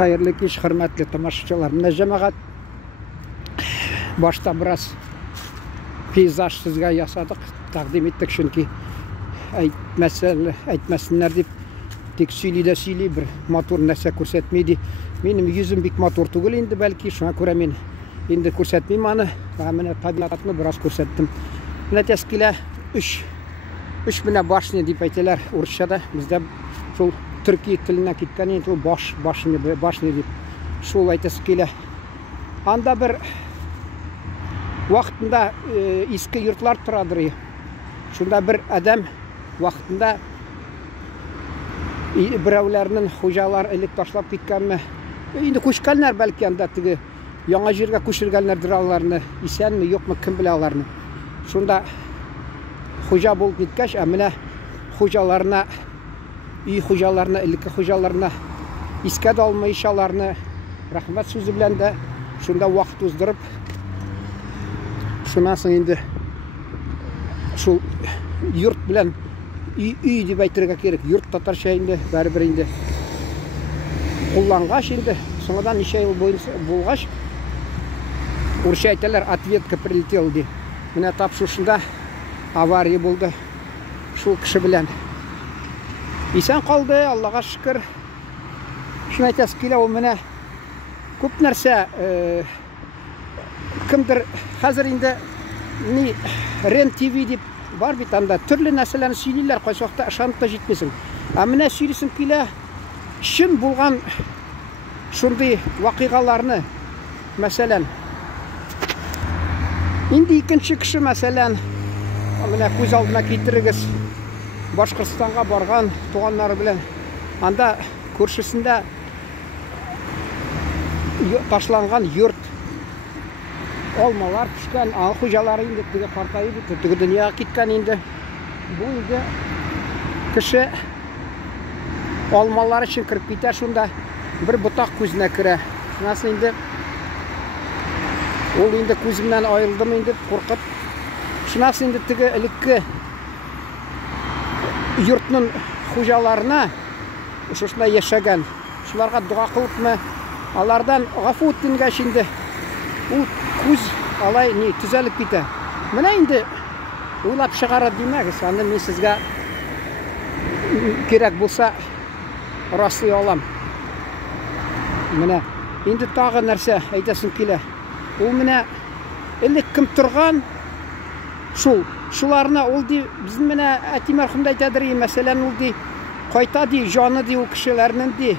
Hayırlı kеш, hürmetli tamашaçılar. Mine cemaat başta biraz peyzaj sizge yasadık, takdim ettik çünkü aytmasınlar deyip tek söyley bir motor нәрсе көрсетмейді. Benim yüzüm bik motor түгел енді, belki şuna göre men енді көрсетмеймін аны. Mine tabiatını biraz көрсеттім. Mine teskile 3 mine башня deyip aytılар Rusçada. Bizde şol Türkiye tilinden ketken енді башня deyip şol aytası kele. Анда bir vaqtında eski yurtlar turadır. Şunda bir adam vaqtında birovlarning xo'jalar ilib tashlab ketganmi? Endi ko'chganlar balki anda tigi yangi yerga ko'chirganlardir ularni. Esanmi, yo'qmi, kim bilar ularni. Shunda xo'ja bo'lib ketgach, amina xo'jalarına, uy xo'jalarına, ilk xo'jalarına iskad olmayishalarni rahmat so'zi bilan da shunda vaqt o'zdirib, shundan so'ng endi shu yurt bilan uy deb aytırga kerak. Yurt tatarcha endi baribir endi qo'llangaч endi so'ngadan necha yil bo'lgaч Ruscha aytadilar, ответка прилетел deydi. Mana tap shunda avariya bo'ldi shu kishi bilan. Esan qoldi, Allohga shukr. Shuni aytasiz kela, u mana ko'p narsa kimdir hozir endi Ren TV deb var bir tane türlü narsalarni söyleyirler, qaysi vaqtda ishonib da jetmesin. Amina söylesem kela shin bo'lgan shunday voqealarni, masalan, endi ikkinchi kishi masalan, amina ko'z oldina keltirigiz, Boshqirdistonga borgan tuğanları bilan, anda ko'rshisida tashlangan yurt, olmalar pishgan, xo'jalari endi tigi qartayib, tigi dunyoga ketgan endi. Bu endi kishi olmalar uchun kirib ketar, shunda bir butoq ko'zina kira. Shunasi endi ol endi ko'zimdan ayrildim endi qo'rqib. Shunasi endi tigi ilikki yurtning xo'jalarına shunday yashagan, shularga duo qilibmi, ulardan g'afu etgach endi u ko'z alay ne tuzalib ketadi. Mana endi o'ylab chiqaradi demak, endi men sizga kerak bo'lsa rostlay olam. Mana endi tog'i narsa aytasim kela. U mana ilk kim turgan shularni oldi bizim mana ati marhumda aytadir, masalan oldi qaytadi joni u kishilarning di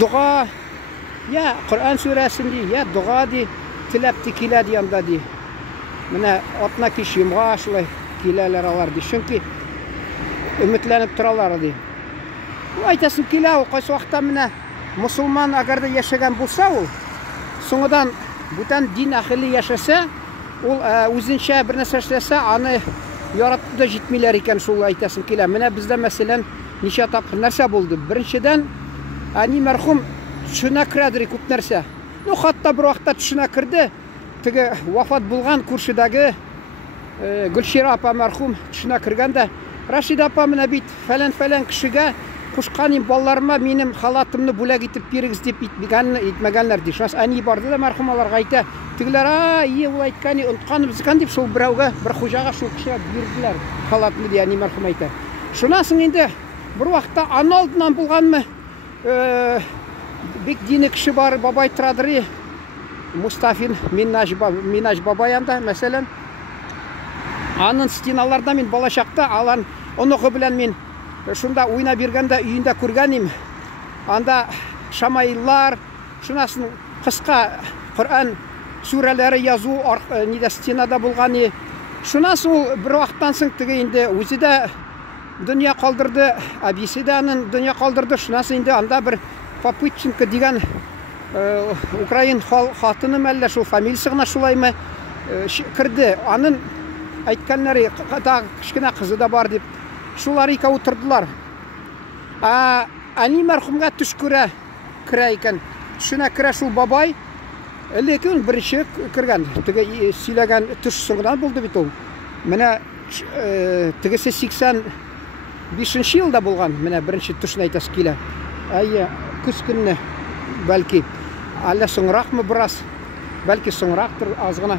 duo ya Qur'on surasini ya duo di tilabdi keladi yanda di. Mana otna kishimga shulay kelalar olardi. Chunki umidlanib turalar di. U aytasim kela, u qaysi vaqtda mana musulmon agarda yashagan bo'lsa, u so'ngidan butan din ahli yashasa, u o'zincha bir narsa ishlasa, ani yaratib da jetmaylar ekan. Shul aytasim kela. Mana bizda masalan necha taqir narsa bo'ldi. Birinchidan ani marhum tushuna kiradi ko'p narsa. No hatto bir vaqtda tushuna kirdi. Tigi vafot bo'lgan Kurshidagi Gulshira opa marhum tushuna kirganda, Rashida opa mana bit falan kishiga qo'shqanim bolalarima mening xalatimni bo'lak etib berigiz deb aytmaganlar deydi. Shos ani bordi da marhumalarga ayta. Tigilar, "Iye, u aytgani unutganimiz ekan" deb shol birovga, bir xo'jaga shu kishiga berdilar xalatni deya ani marhum ayta. Shundan so'ng endi bir vaqtda ana oldidan bo'lganmi? Bek dini kishi bor, babay turadir. Mustafin Minaj babayanda masalan anın stinalarda men balashaqda alan onuqi bilan men shunda o'ynab berganda uyinda ko'rganim. Anda shamayillar, shunasin qisqa Qur'on suralari yozuv nida stinada bo'lgani. Shunasi bir vaqtdan so'ng tigi endi o'zida dunyo qoldirdi, abisidaning dunyo qoldirdi. Shunasi endi anda bir Popychenko degan Ukrain xotini malla shu familiyasiga shulaymi kirdi. Aning aytganlari kichkina qizi da bor deb shular ikkovi o'tirdilar. Ani marhumga tush kira ekan. Shuna kira shu babay lekin birinchi kirgan. Tigi siylagan tush so'ngidan bo'ldi bit u. Mana tigisi 85-yilda bo'lgan. Mana birinchi tushni aytasiz kela. күз көнне, бәлки. Әлі соңрақмы біраз, бәлки соңрақтыр азғына.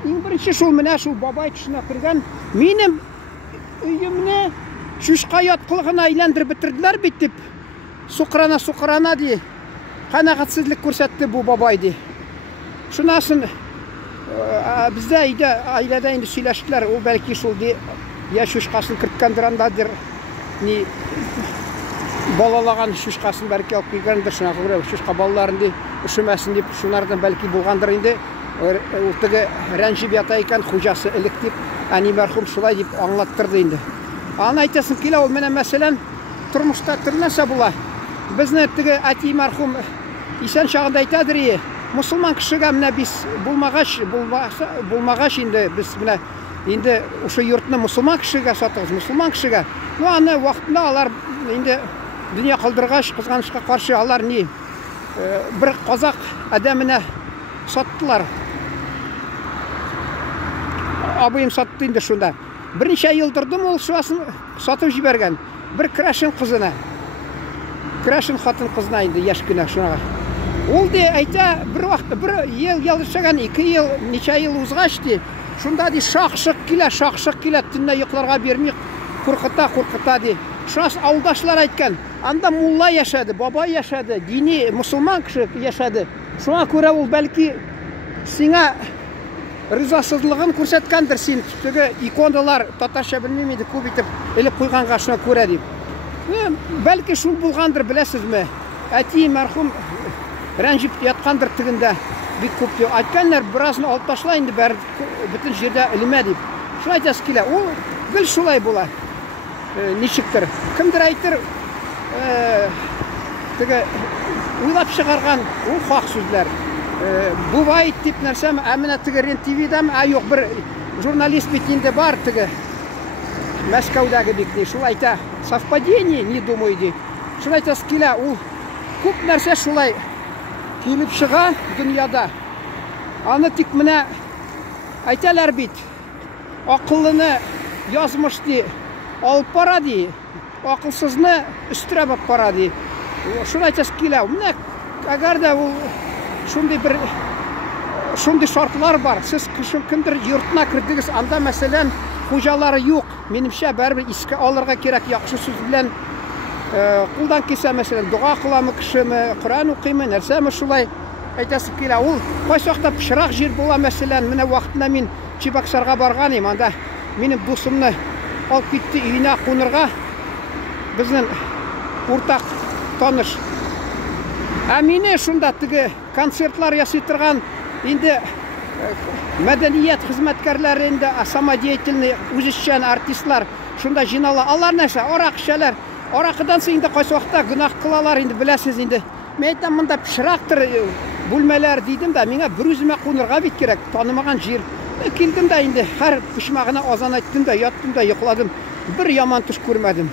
Ең бірінші шул менә шул бабай тұшына кірген, менің үйімне шушқа ятқылығына айландырып бітірділер беттіп, суқырана де, қанағатсызлық көрсетті бұл бабай де. Шунасын бізде айлада енді сөйлештілер, ол бәлки шул де, я шушқасын кірткандырандадыр, не балалаған шушқасын бәлки алып келгендір, шуна көріп, шушқа балаларын де үшімәсін деп, шунардан бәлки болғандыр енді, ұлтығы рәнжіп ята екен, хужасы ілік деп, әне мәрхум шулай деп аңлаттырды енді. Аны айтасын келе, ол менен мәселен тұрмышта түрләнсә була. Безне теге әти мәрхум исән шағында айтадыр, мұсылман кішіге менә біз булмагач инде біз менә инде ушы йортны мұсылман кішіге сатыгыз, мұсылман кішіге. Ну аны вакытында алар инде дөнья калдыргач, кызганычка каршы алар не бір казак әдәменә саттылар. Абыйым сатты инде шунда. Бірнеше ел тұрдым, ол шуасын сатып жіберген. Бір крашын қызына. Крашын қатын қызына енді яшкіна шунаға. Ол де айта бір вақытта, бір ел ялышаған, 2 ел, нече ел ұзғаш де, шунда де шақ-шық келе, түнне йоқларға бермей, қорқыта де. Шуас ауылдашылар айтқан, анда мулла яшады, бабай яшады, дини, мұсылман кіші яшады. Шуға көре ол бәлки сеңа ризасызлығын көрсеткендір, сен түптігі иконалар татарша білмеймейді көбейтіп іліп қойғанға шуна көре деп. Бәлки шул болғандыр, білесіз ме? Әти мәрхум рәнжіп ятқандыр тігінде бек көп деп. Айтқанлар біразын алып ташлайынды бәрі бүтін жерде іліме деп. Шуна айтасы келе, ол гүл шулай бола. Нешіктір? Кімдір айтыр, ойлап шығарған, ол қуақ сөздер. Бувает деп нәрсем, әміне тігі рен-тивидем, жоқ бір журналист бетінде бар тігі Мәскәудәгі бекіне. Шул айта, совпадение, не думаю де. Шул айта скеле, ол көп нәрсе шулай келіп шыға дүнияда. Аны тек міне айталар бет, ақылыны язмыш де, алып бара де, ақылсызны үстіріп бара де. Шул айта скеле, міне әгерде ол шундай шартлар бар. Сіз кімдір йортына кірдіңіз, анда мәселен хужалары жоқ. Менімше бәрібір іске алырға керек, яқшы сөз білен қолдан кесе мәселен дұға қыламы кішімі, Құран оқимы, нәрсемі шулай айтасы келе. Ол қойсақта пішірақ жер бола мәселен, міне уақытында мен Чебоксарға барған ем, анда менің досымны алып кетті үйіне қонырға, біздің ортақ таныш. Әміне шунда тігі концертлар ясый тұрған, енді мәдәниет қызметкерлері, енді самодеятельный өзішчен артистлар шунда жинала. Алар нәрсе, орақ ішелер. Орақыдан соң енді қойсы уақытта күнақ қылалар, енді білесіз енді. Мен айтам, мұнда пішірақтыр бөлмелер дейдім да, менге бір өзіме қонырға бет керек, танымаған жер. Келдім да енді, әр пішмағына азан айттым да, яттым да, еқыладым. Бір яман түш көрмедім.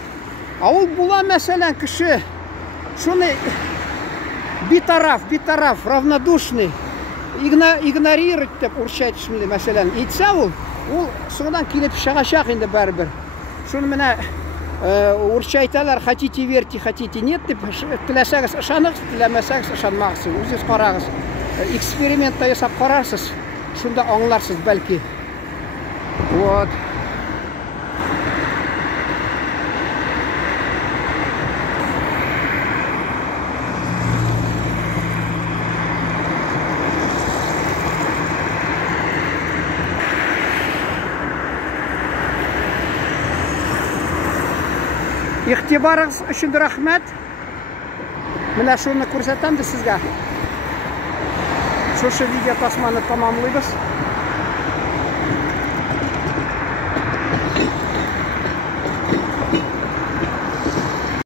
Ауыл була мәселен кіші, шуны битараф, равнодушный, игнорировать деп уршайт шымды мәселен. Етсе ол соңдан келіп шағашақ енді бәрі-бір. Шуны міне уршайталар, хотите верьте, хотите нет деп, тілесәгіз ұшанығыз, тілемесәгіз ұшанмағыз. Өзіңіз қарағыз, экспериментта есап қарарсыз, шunda аңларсыз бәлки. Вот. Ихтибарыңыз үшін рахмет. Міне шуны көрсетемді сізге. Шушы видео тасманы тамамлайбыз.